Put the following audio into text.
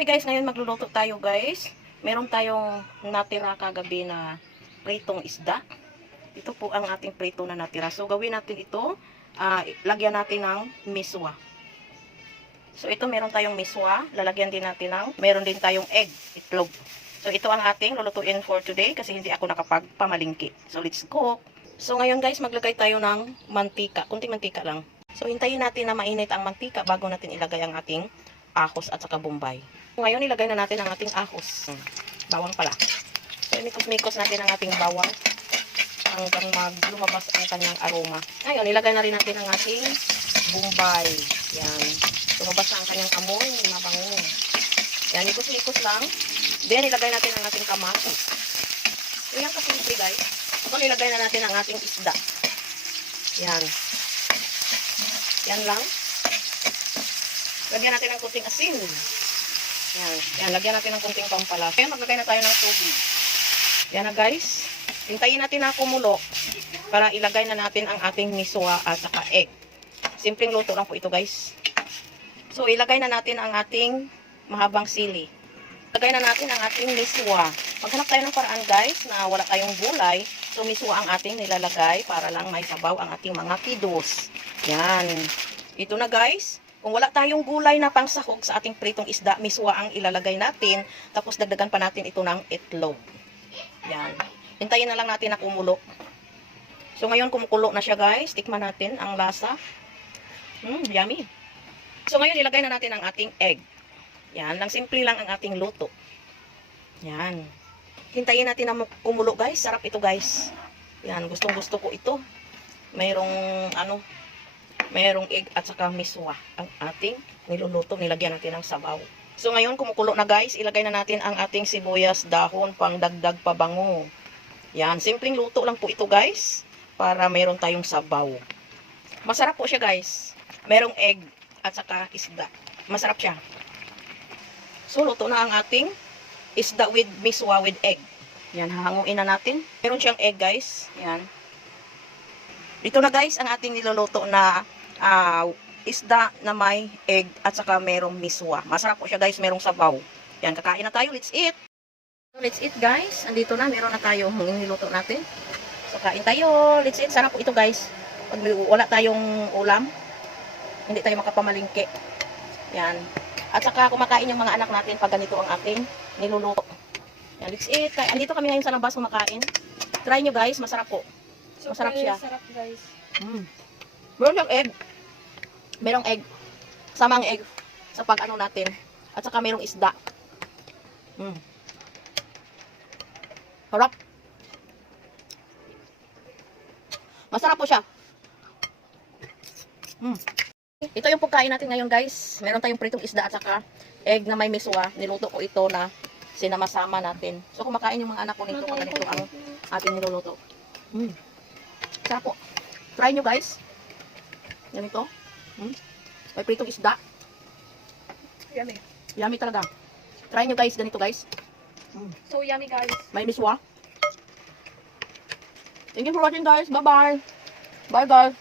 Hi guys, ngayon magluluto tayo guys. Meron tayong natira kagabi na pritong isda. Ito po ang ating prito na natira. So gawin natin ito, lagyan natin ng miswa. So ito meron tayong miswa, lalagyan din natin ng, meron din tayong egg, itlog. So ito ang ating lulutuin for today kasi hindi ako nakapagpamalingki. So let's cook. So ngayon guys, maglagay tayo ng mantika, kunting mantika lang. So hintayin natin na mainit ang mantika bago natin ilagay ang ating ahos at saka bombay. Ngayon ilagay na natin ang ating ahos. Bawang pala. So imikos-mikos natin ang ating bawang hanggang lumabas ang kanyang aroma. Ngayon ilagay na rin natin ang ating bombay. Yan. Lumabas na ang kanyang amoy, mabango. Yan, mikos-mikos lang. Then ilagay natin ang ating kamatis. So yan kasimple guys. So ilagay na natin ang ating isda. Yan. Yan lang. Lagyan natin ng kunting asin. Yan. Yan, lagyan natin ng kunting pampalasa. Ngayon, maglagay na tayo ng tubig. Yan na guys. Hintayin natin na kumulo para ilagay na natin ang ating miswa at saka egg. Simpleng luto lang po ito guys. So, ilagay na natin ang ating mahabang sili. Ilagay na natin ang ating miswa. Maghanap tayo ng paraan guys na wala tayong gulay. So, miswa ang ating nilalagay para lang may sabaw ang ating mga kidos. Yan. Ito na guys. Kung wala tayong gulay na pangsahog sa ating pritong isda, miswa ang ilalagay natin. Tapos dagdagan pa natin ito ng itlog. Yan. Hintayin na lang natin na kumulo. So ngayon kumukulo na siya guys. Tikman natin ang lasa. Yummy. So ngayon ilagay na natin ang ating egg. Yan. Lang simple lang ang ating luto. Yan. Hintayin natin na kumulo guys. Sarap ito guys. Yan. Gustong gusto ko ito. Mayroong egg at saka miswa ang ating niluluto. Nilagyan natin ng sabaw. So ngayon kumukulo na guys, ilagay na natin ang ating sibuyas, dahon, pang dagdag pabango. Yan, simpleng luto lang po ito guys, para mayroon tayong sabaw. Masarap po siya guys. Mayroong egg at saka isda. Masarap siya. So luto na ang ating isda with miswa with egg. Yan, hahanguin na natin. Meron siyang egg guys. Yan. Ito na guys ang ating niluluto na isda na may egg at saka merong miswa. Masarap po siya guys, merong sabaw. Yan, kakain na tayo. Let's eat. So, let's eat guys. Andito na, meron na tayo niluto natin. So kain tayo. Let's eat. Sarap po ito guys. Pag wala tayong ulam, hindi tayo makapamalingki. Yan. At saka kumakain yung mga anak natin pag ganito ang ating niluluto. Yan, let's eat. Andito kami ngayon sa labas kumakain. Try nyo guys, masarap po. Masarap siya. Masarap guys. Meron siyang egg. Merong egg. Sama ang egg sa pag-ano natin. At saka merong isda. Harap. Masarap po siya. Ito yung pagkain natin ngayon guys. Meron tayong pritong isda at saka egg na may miswa. Niluto ko ito na sinama-sama natin. So kumakain yung mga anak ko nito pag ganito ang ating niluluto. Sarap po. Try nyo guys. Ganito. May pritong isda. Yummy. Yummy talaga. Try nyo guys. Ganito guys. So yummy guys. May miswa. Thank you for watching guys. Bye bye. Bye guys.